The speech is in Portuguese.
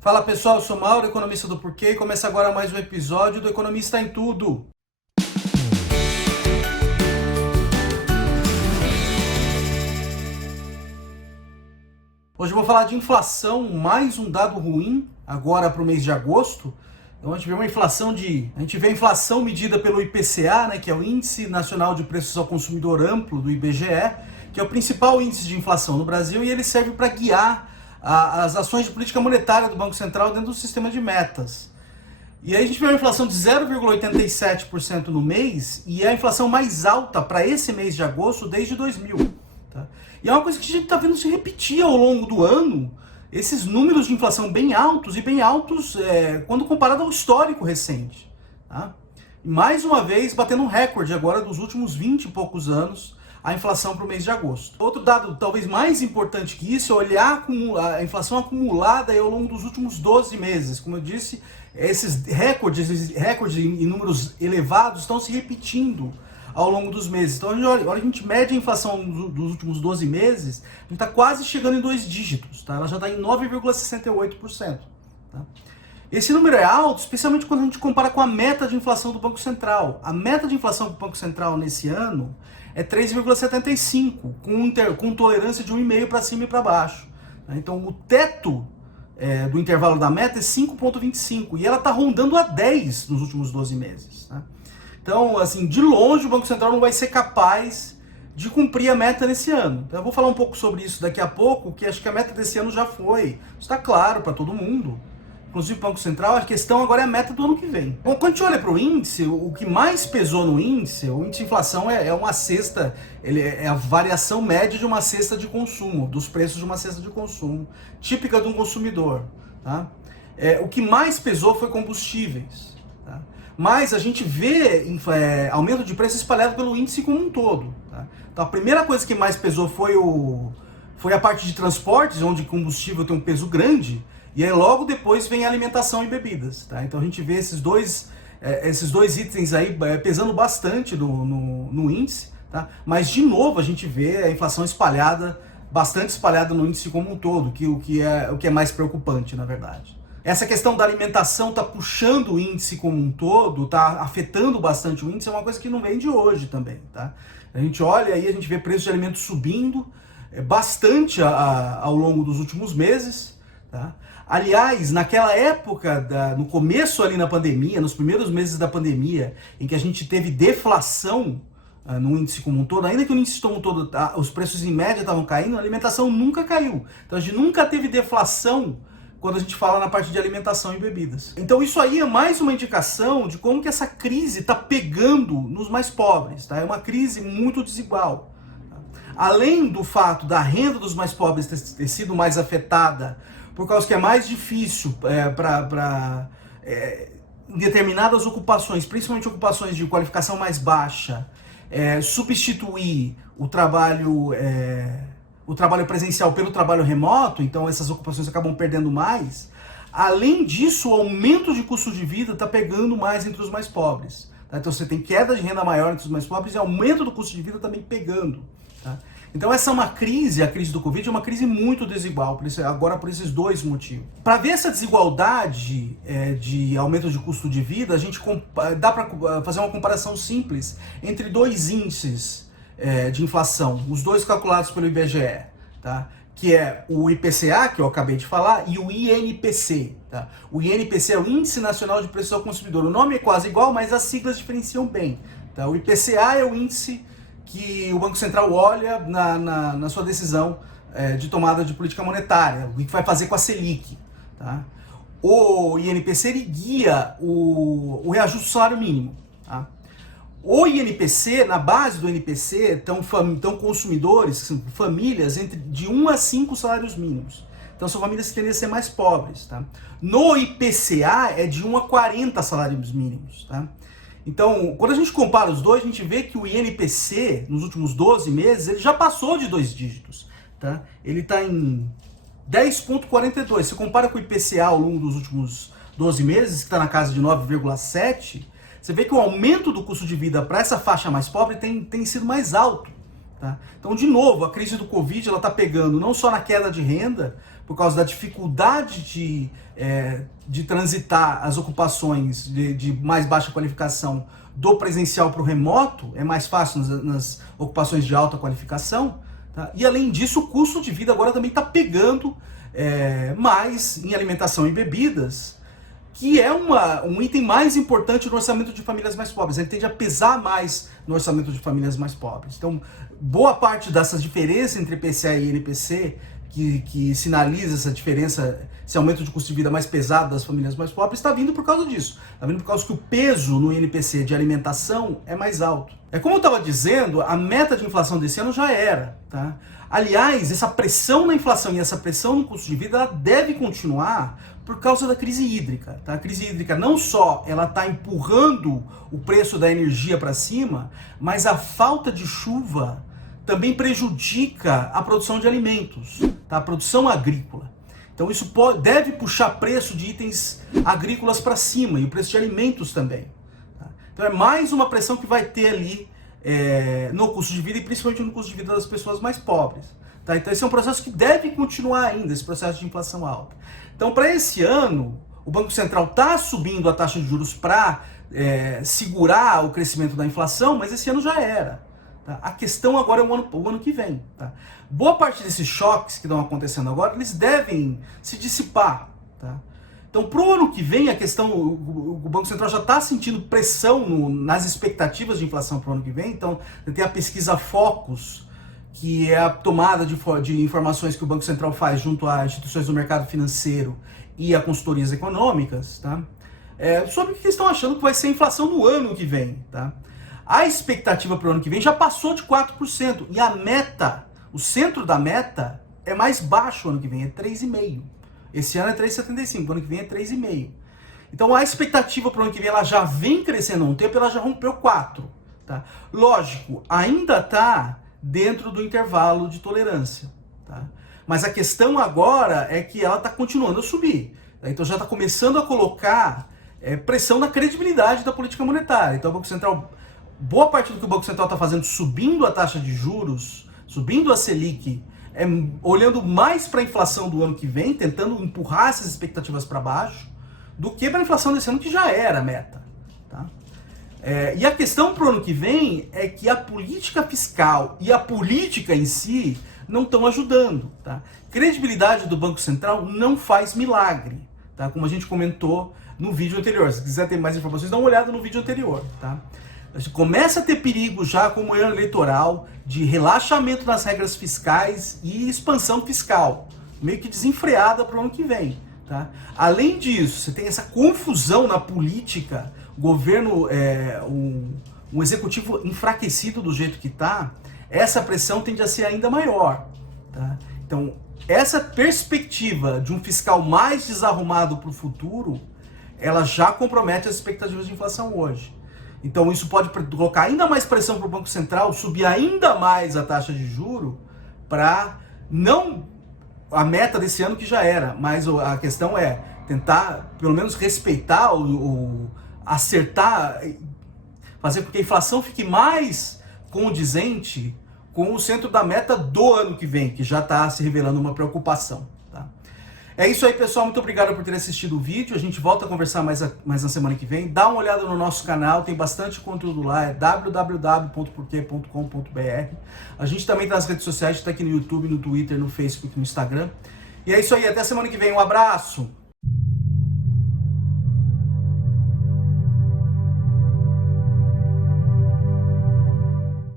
Fala pessoal, eu sou Mauro, economista do Porquê, e começa agora mais um episódio do Economista em Tudo. Hoje eu vou falar de inflação, mais um dado ruim agora para o mês de agosto. Então a gente vê a inflação medida pelo IPCA, né, que é o Índice Nacional de Preços ao Consumidor Amplo do IBGE, que é o principal índice de inflação no Brasil, e ele serve para guiar as ações de política monetária do Banco Central dentro do sistema de metas. E aí a gente vê uma inflação de 0,87% no mês, e é a inflação mais alta para esse mês de agosto desde 2000. Tá? E é uma coisa que a gente está vendo se repetir ao longo do ano, esses números de inflação bem altos quando comparado ao histórico recente. Tá? E mais uma vez batendo um recorde agora dos últimos 20 e poucos anos, a inflação para o mês de agosto. Outro dado talvez mais importante que isso é olhar a inflação acumulada ao longo dos últimos 12 meses. Como eu disse, esses recordes em números elevados estão se repetindo ao longo dos meses. Então, a gente mede a inflação dos últimos 12 meses, a gente está quase chegando em 2 dígitos. Tá? Ela já está em 9,68%. Tá? Esse número é alto, especialmente quando a gente compara com a meta de inflação do Banco Central. A meta de inflação do Banco Central nesse ano é 3,75, com tolerância de 1,5 para cima e para baixo. Então, o teto do intervalo da meta é 5,25 e ela está rondando a 10 nos últimos 12 meses. Né? Então, assim, de longe o Banco Central não vai ser capaz de cumprir a meta nesse ano. Então, eu vou falar um pouco sobre isso daqui a pouco, que acho que a meta desse ano já foi. Está claro para todo mundo. Inclusive o Banco Central, a questão agora é a meta do ano que vem. Bom, quando a gente olha para o índice, o que mais pesou no índice, o índice de inflação é uma cesta, ele é a variação média de uma cesta de consumo, dos preços de uma cesta de consumo, típica de um consumidor. Tá? O que mais pesou foi combustíveis. Tá? Mas a gente vê aumento de preço espalhado pelo índice como um todo. Tá? Então a primeira coisa que mais pesou foi a parte de transportes, onde combustível tem um peso grande. E aí logo depois vem alimentação e bebidas. Tá? Então a gente vê esses dois itens aí pesando bastante no índice. Tá? Mas de novo a gente vê a inflação bastante espalhada no índice como um todo, o que é mais preocupante, na verdade. Essa questão da alimentação está puxando o índice como um todo, está afetando bastante o índice, é uma coisa que não vem de hoje também. Tá? A gente olha aí, a gente vê preços de alimentos subindo bastante ao longo dos últimos meses. Tá? Aliás, naquela época, no começo ali na pandemia, nos primeiros meses da pandemia, em que a gente teve deflação no índice como um todo, ainda que o índice como um todo, os preços em média estavam caindo, a alimentação nunca caiu. Então a gente nunca teve deflação quando a gente fala na parte de alimentação e bebidas. Então isso aí é mais uma indicação de como que essa crise está pegando nos mais pobres. Tá? É uma crise muito desigual. Tá? Além do fato da renda dos mais pobres ter sido mais afetada, por causa que é mais difícil em determinadas ocupações, principalmente ocupações de qualificação mais baixa, substituir o trabalho presencial pelo trabalho remoto, então essas ocupações acabam perdendo mais. Além disso, o aumento de custo de vida está pegando mais entre os mais pobres. Tá? Então você tem queda de renda maior entre os mais pobres e aumento do custo de vida também pegando. Tá? Então essa é uma crise, a crise do Covid é uma crise muito desigual, agora por esses dois motivos. Para ver essa desigualdade de aumento de custo de vida, dá para fazer uma comparação simples entre dois índices de inflação, os dois calculados pelo IBGE, tá? Que é o IPCA, que eu acabei de falar, e o INPC. Tá? O INPC é o Índice Nacional de Preços ao Consumidor. O nome é quase igual, mas as siglas diferenciam bem. Tá? O IPCA é o índice que o Banco Central olha na sua decisão de tomada de política monetária, o que vai fazer com a Selic. Tá? O INPC ele guia o reajuste do salário mínimo. Tá? O INPC, na base do INPC, estão consumidores, famílias de 1 a 5 salários mínimos. Então são famílias que tendem a ser mais pobres. Tá? No IPCA é de 1 a 40 salários mínimos. Tá? Então, quando a gente compara os dois, a gente vê que o INPC, nos últimos 12 meses, ele já passou de 2 dígitos. Tá? Ele está em 10,42. Se compara com o IPCA ao longo dos últimos 12 meses, que está na casa de 9,7, você vê que o aumento do custo de vida para essa faixa mais pobre tem sido mais alto. Tá? Então, de novo, a crise do Covid está pegando não só na queda de renda, por causa da dificuldade de transitar as ocupações de mais baixa qualificação do presencial para o remoto, é mais fácil nas ocupações de alta qualificação, tá? E além disso, o custo de vida agora também está pegando mais em alimentação e bebidas, que é um item mais importante no orçamento de famílias mais pobres. Ele tende a pesar mais no orçamento de famílias mais pobres. Então, boa parte dessas diferenças entre IPCA e INPC, que sinaliza essa diferença, esse aumento de custo de vida mais pesado das famílias mais pobres, está vindo por causa disso. Está vindo por causa que o peso no INPC de alimentação é mais alto. É como eu estava dizendo, a meta de inflação desse ano já era, tá? Aliás, essa pressão na inflação e essa pressão no custo de vida, ela deve continuar por causa da crise hídrica, tá? A crise hídrica não só ela está empurrando o preço da energia para cima, mas a falta de chuva também prejudica a produção de alimentos, tá? A produção agrícola. Então isso deve puxar preço de itens agrícolas para cima e o preço de alimentos também. Tá? Então é mais uma pressão que vai ter ali no custo de vida e principalmente no custo de vida das pessoas mais pobres. Tá? Então esse é um processo que deve continuar ainda, esse processo de inflação alta. Então para esse ano, o Banco Central está subindo a taxa de juros para segurar o crescimento da inflação, mas esse ano já era. Tá? A questão agora é o ano que vem. Tá? Boa parte desses choques que estão acontecendo agora, eles devem se dissipar. Tá? Então, para o ano que vem, a questão, o Banco Central já está sentindo pressão nas expectativas de inflação para o ano que vem. Então, tem a pesquisa Focus, que é a tomada de informações que o Banco Central faz junto a instituições do mercado financeiro e a consultorias econômicas, tá? Sobre o que eles estão achando que vai ser a inflação no ano que vem. Tá? A expectativa para o ano que vem já passou de 4%, e a meta, o centro da meta, é mais baixo o ano que vem, é 3,5%. Esse ano é 3,75%, o ano que vem é 3,5%. Então a expectativa para o ano que vem ela já vem crescendo há um tempo, ela já rompeu 4%. Tá? Lógico, ainda está dentro do intervalo de tolerância. Tá? Mas a questão agora é que ela está continuando a subir. Tá? Então já está começando a colocar pressão na credibilidade da política monetária. Então o Banco Central, boa parte do que o Banco Central está fazendo, subindo a taxa de juros, subindo a Selic, olhando mais para a inflação do ano que vem, tentando empurrar essas expectativas para baixo, do que para a inflação desse ano, que já era a meta. Tá? E a questão para o ano que vem é que a política fiscal e a política em si não estão ajudando. Tá? Credibilidade do Banco Central não faz milagre, tá? Como a gente comentou no vídeo anterior. Se quiser ter mais informações, dá uma olhada no vídeo anterior. Tá? A gente começa a ter perigo já com o ano eleitoral de relaxamento das regras fiscais e expansão fiscal, meio que desenfreada para o ano que vem. Tá? Além disso, você tem essa confusão na política, o governo, um executivo enfraquecido do jeito que está, essa pressão tende a ser ainda maior. Tá? Então, essa perspectiva de um fiscal mais desarrumado para o futuro, ela já compromete as expectativas de inflação hoje. Então isso pode colocar ainda mais pressão para o Banco Central, subir ainda mais a taxa de juro para não a meta desse ano que já era, mas a questão é tentar pelo menos respeitar acertar, fazer com que a inflação fique mais condizente com o centro da meta do ano que vem, que já está se revelando uma preocupação. Tá? É isso aí, pessoal. Muito obrigado por ter assistido o vídeo. A gente volta a conversar mais na semana que vem. Dá uma olhada no nosso canal, tem bastante conteúdo lá, é www.porquê.com.br. A gente também está nas redes sociais, está aqui no YouTube, no Twitter, no Facebook, no Instagram. E é isso aí, até semana que vem. Um abraço!